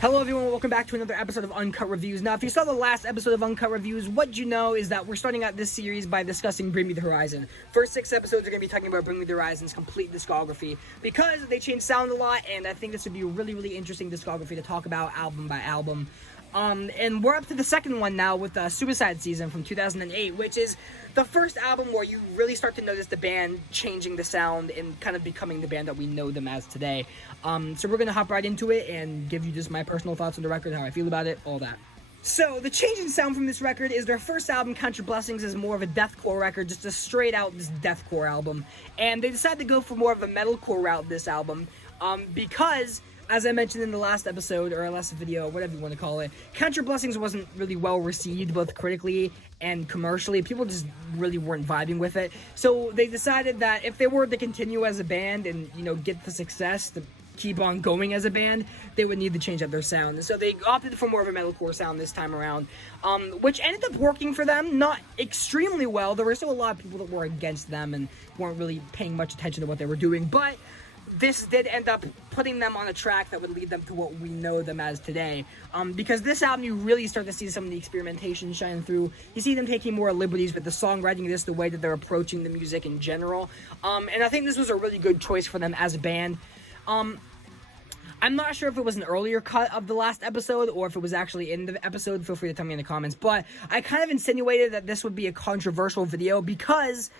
Hello everyone, welcome back to another episode of Uncut Reviews. Now, if you saw the last episode of Uncut Reviews, what you know is that we're starting out this series by discussing Bring Me the Horizon. First 6 episodes are going to be talking about Bring Me the Horizon's complete discography, because they changed sound a lot, and I think this would be a really interesting discography to talk about album by album. And we're up to the second one now with Suicide Season from 2008, which is the first album where you really start to notice the band changing the sound and kind of becoming the band that we know them as today. So we're going to hop right into it and give you just my personal thoughts on the record, how I feel about it, all that. So, the change in sound from this record is their first album, Count Your Blessings, is more of a deathcore record, just a straight-out just deathcore album. And they decided to go for more of a metalcore route this album, because, as I mentioned in the last episode, or last video, whatever you want to call it, Count Your Blessings wasn't really well received, both critically and commercially. People just really weren't vibing with it. So, they decided that if they were to continue as a band and, you know, get the success, to keep on going as a band, they would need to change up their sound. So they opted for more of a metalcore sound this time around, which ended up working for them, not extremely well. There were still a lot of people that were against them and weren't really paying much attention to what they were doing, but this did end up putting them on a track that would lead them to what we know them as today. Because this album, you really start to see some of the experimentation shine through. You see them taking more liberties with the songwriting, the way that they're approaching the music in general. And I think this was a really good choice for them as a band. I'm not sure if it was an earlier cut of the last episode or if it was actually in the episode. Feel free to tell me in the comments. But I kind of insinuated that this would be a controversial video because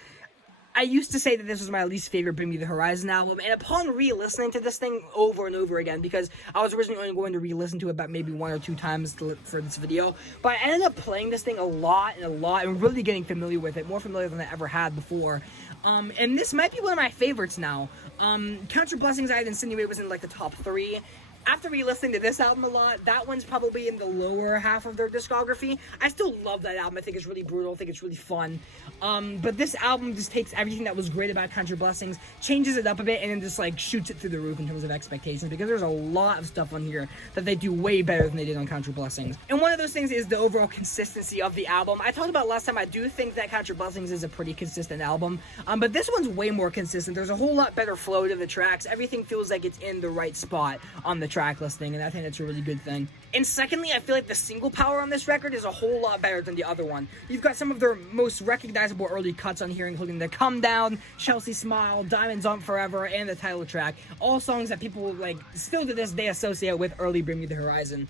I used to say that this was my least favorite Bring Me the Horizon album. And upon re-listening to this thing over and over again, because I was originally only going to re-listen to it about maybe 1 or 2 times for this video, but I ended up playing this thing a lot and really getting familiar with it, more familiar than I ever had before. And this might be one of my favorites now. Count Your Blessings, I had insinuated was in like the top 3. After re-listening to this album a lot, that one's probably in the lower half of their discography. I still love that album. I think it's really brutal. I think it's really fun. But this album just takes everything that was great about Count Your Blessings, changes it up a bit, and then just like shoots it through the roof in terms of expectations, because there's a lot of stuff on here that they do way better than they did on Count Your Blessings. And one of those things is the overall consistency of the album. I talked about last time, I do think that Count Your Blessings is a pretty consistent album, but this one's way more consistent. There's a whole lot better flow to the tracks. Everything feels like it's in the right spot on the track listing, and I think that's a really good thing. And secondly, I feel like the single power on this record is a whole lot better than the other one. You've got some of their most recognizable early cuts on here, including the Comedown, Chelsea Smile, Diamonds on Forever, and the title track. All songs that people like still to this day associate with early Bring Me the Horizon.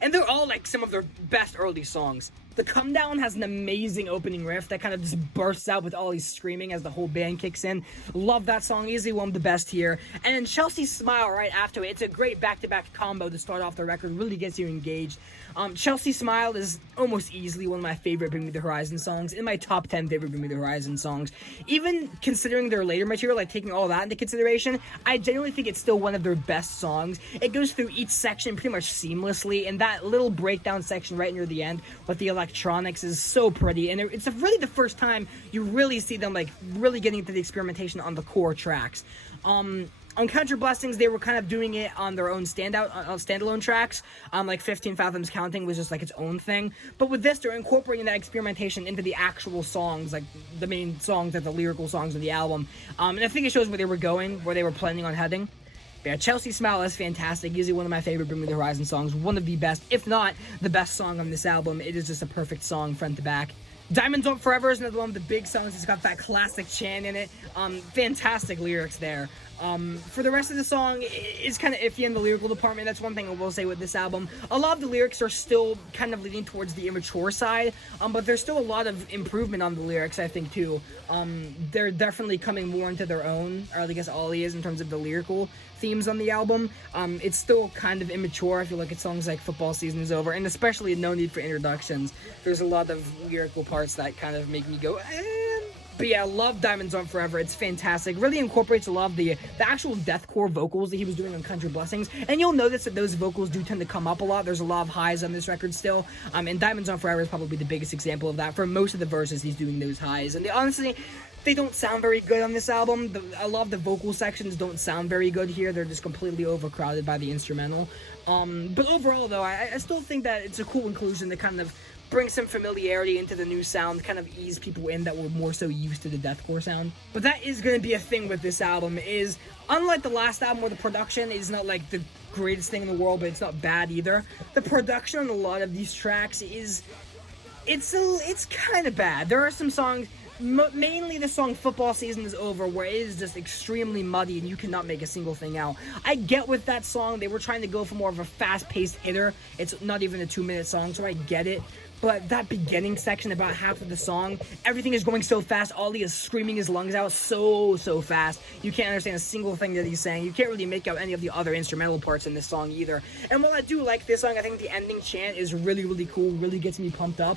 And they're all like some of their best early songs. The Comedown has an amazing opening riff that kind of just bursts out with all these screaming as the whole band kicks in. Love that song, easily one of the best here. And then Chelsea Smile right after it. It's a great back-to-back combo to start off the record, really gets you engaged. Chelsea Smile is almost easily one of my favorite Bring Me the Horizon songs, in my top 10 favorite Bring Me the Horizon songs. Even considering their later material, like taking all that into consideration, I genuinely think it's still one of their best songs. It goes through each section pretty much seamlessly, and that little breakdown section right near the end with the electronics is so pretty, and it's really the first time you really see them like really getting into the experimentation on the core tracks. On Count Your Blessings, they were kind of doing it on their own standalone tracks. Like 15 Fathoms Counting was just like its own thing. But with this, they're incorporating that experimentation into the actual songs, like the main songs, like the lyrical songs of the album. And I think it shows where they were going, where they were planning on heading. But yeah, Chelsea Smile is fantastic. Easily one of my favorite Bring Me the Horizon songs. One of the best, if not the best song on this album. It is just a perfect song front to back. Diamonds on Forever is another one of the big songs. It's got that classic chant in it. Fantastic lyrics there. For the rest of the song, it's kind of iffy in the lyrical department. That's one thing I will say with this album. A lot of the lyrics are still kind of leaning towards the immature side, but there's still a lot of improvement on the lyrics, I think, too. They're definitely coming more into their own, or I guess Ollie is, in terms of the lyrical themes on the album. It's still kind of immature. I feel like it's songs like Football Season Is Over, and especially No Need for Introductions. There's a lot of lyrical parts that kind of make me go, But yeah, I love Diamonds on Forever. It's fantastic. Really incorporates a lot of the actual deathcore vocals that he was doing on Count Your Blessings. And you'll notice that those vocals do tend to come up a lot. There's a lot of highs on this record still. And Diamonds on Forever is probably the biggest example of that. For most of the verses, he's doing those highs. And honestly, they don't sound very good on this album. A lot of the vocal sections don't sound very good here. They're just completely overcrowded by the instrumental. But overall, though, I still think that it's a cool inclusion to kind of bring some familiarity into the new sound, kind of ease people in that were more so used to the deathcore sound. But that is going to be a thing with this album, is unlike the last album where the production is not like the greatest thing in the world, but it's not bad either. The production on a lot of these tracks is, it's kind of bad. There are some songs, mainly the song Football Season Is Over, where it is just extremely muddy and you cannot make a single thing out. I get with that song, they were trying to go for more of a fast-paced hitter. It's not even a 2-minute song, so I get it. But that beginning section, about half of the song, everything is going so fast. Ollie is screaming his lungs out so fast. You can't understand a single thing that he's saying. You can't really make out any of the other instrumental parts in this song either. And while I do like this song, I think the ending chant is really cool, really gets me pumped up.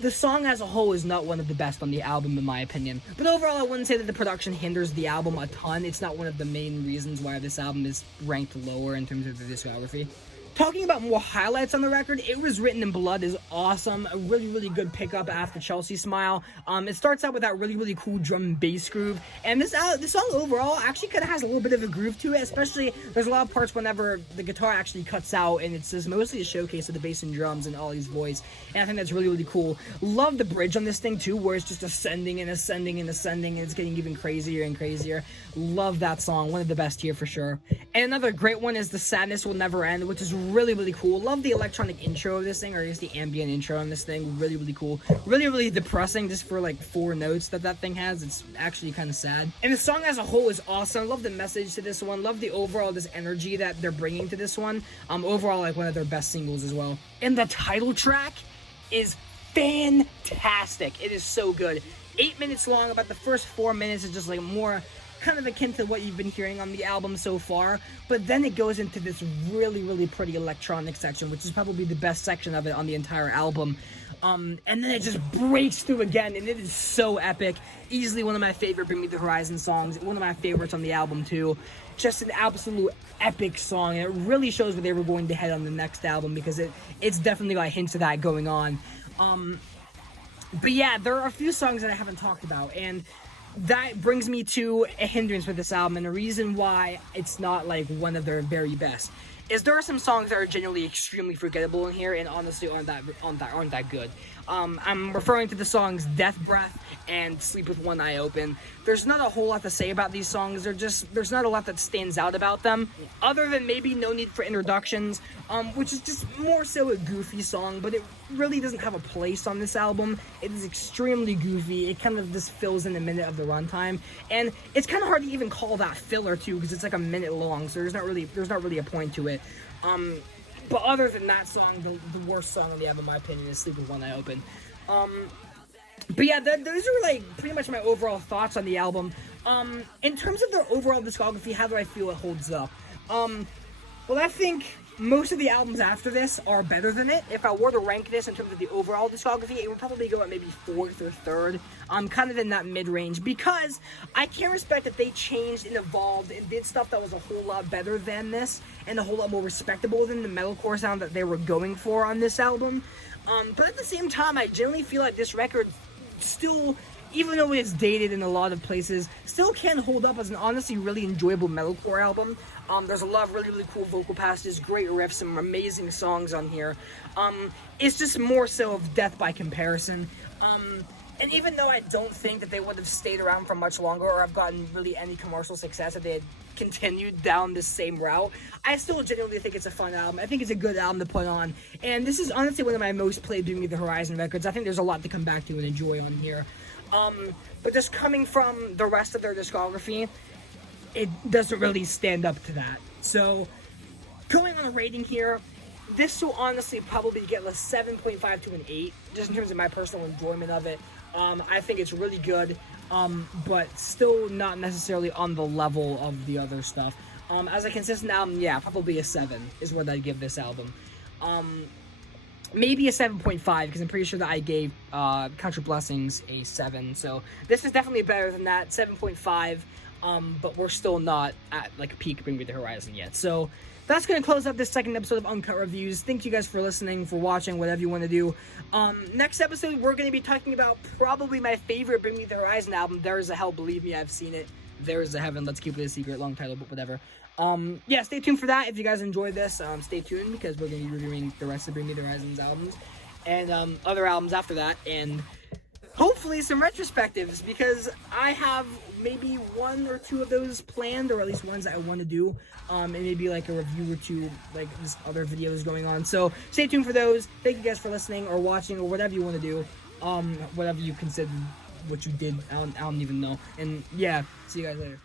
The song as a whole is not one of the best on the album, in my opinion. But overall, I wouldn't say that the production hinders the album a ton. It's not one of the main reasons why this album is ranked lower in terms of the discography. Talking about more highlights on the record, It Was Written in Blood is awesome. A really good pickup after Chelsea Smile. It starts out with that really cool drum and bass groove. And this song overall actually kind of has a little bit of a groove to it, especially there's a lot of parts whenever the guitar actually cuts out and it's just mostly a showcase of the bass and drums and Ollie's voice. And I think that's really cool. Love the bridge on this thing too, where it's just ascending and ascending and ascending and it's getting even crazier and crazier. Love that song. One of the best here for sure. And another great one is The Sadness Will Never End, which is really cool. Love the electronic intro of this thing, or just the ambient intro on this thing. Really cool. Really depressing just for like 4 notes that thing has. It's actually kind of sad. And the song as a whole is awesome. Love the message to this one. Love the overall this energy that they're bringing to this one. Overall, like one of their best singles as well. And the title track is fantastic. It is so good. 8 minutes long. About the first 4 minutes is just like more kind of akin to what you've been hearing on the album so far, but then it goes into this really pretty electronic section, which is probably the best section of it on the entire album. And then it just breaks through again, and it is so epic. Easily one of my favorite Bring Me the Horizon songs, one of my favorites on the album too. Just an absolute epic song, and it really shows where they were going to head on the next album, because it's definitely got hints of that going on. But yeah, there are a few songs that I haven't talked about, and that brings me to a hindrance with this album, and the reason why it's not like one of their very best is there are some songs that are genuinely extremely forgettable in here and honestly aren't that good. I'm referring to the songs Death Breath and Sleep With One Eye Open. There's not a whole lot to say about these songs. There's not a lot that stands out about them, other than maybe No Need for Introductions, which is just more so a goofy song, but it really doesn't have a place on this album. It is extremely goofy. It kind of just fills in a minute of the runtime, and it's kind of hard to even call that filler too, because it's like a minute long, so there's not really a point to it. But other than that song, the worst song on the album, in my opinion, is Sleep With One Eye Open. But yeah, those are like pretty much my overall thoughts on the album. In terms of their overall discography, how do I feel it holds up? Well, I think most of the albums after this are better than it. If I were to rank this in terms of the overall discography, it would probably go at maybe 4th or 3rd. Kind of in that mid-range, because I can respect that they changed and evolved and did stuff that was a whole lot better than this and a whole lot more respectable than the metalcore sound that they were going for on this album. But at the same time, I generally feel like this record still, even though it's dated in a lot of places, still can hold up as an honestly really enjoyable metalcore album. There's a lot of really cool vocal passages, great riffs, some amazing songs on here. It's just more so of death by comparison. And even though I don't think that they would have stayed around for much longer or have gotten really any commercial success if they had continued down this same route, I still genuinely think it's a fun album. I think it's a good album to put on. And this is honestly one of my most played Bring Me the Horizon records. I think there's a lot to come back to and enjoy on here. But just coming from the rest of their discography, it doesn't really stand up to that. So, going on a rating here, this will honestly probably get a 7.5 to an 8, just in terms of my personal enjoyment of it. I think it's really good, but still not necessarily on the level of the other stuff. As a consistent album, yeah, probably a 7 is what I'd give this album. Maybe a 7.5, because I'm pretty sure that I gave Count Your Blessings a 7, so this is definitely better than that. 7.5. but we're still not at like peak Bring Me the Horizon yet. So that's going to close up this second episode of Uncut Reviews. Thank you guys for listening, for watching, whatever you want to do. Next episode, we're going to be talking about probably my favorite Bring Me the Horizon album, There Is a Hell, believe me, I've seen it. There Is a Heaven, let's keep it a secret, long title, but whatever. Yeah, stay tuned for that. If you guys enjoyed this, stay tuned, because we're going to be reviewing the rest of Bring Me the Horizon's albums, and other albums after that, and hopefully some retrospectives, because I have maybe one or two of those planned, or at least ones that I want to do, and maybe like a review or two, like just other videos going on. So stay tuned for those. Thank you guys for listening or watching or whatever you want to do, whatever you consider what you did. I don't even know. And yeah, see you guys later.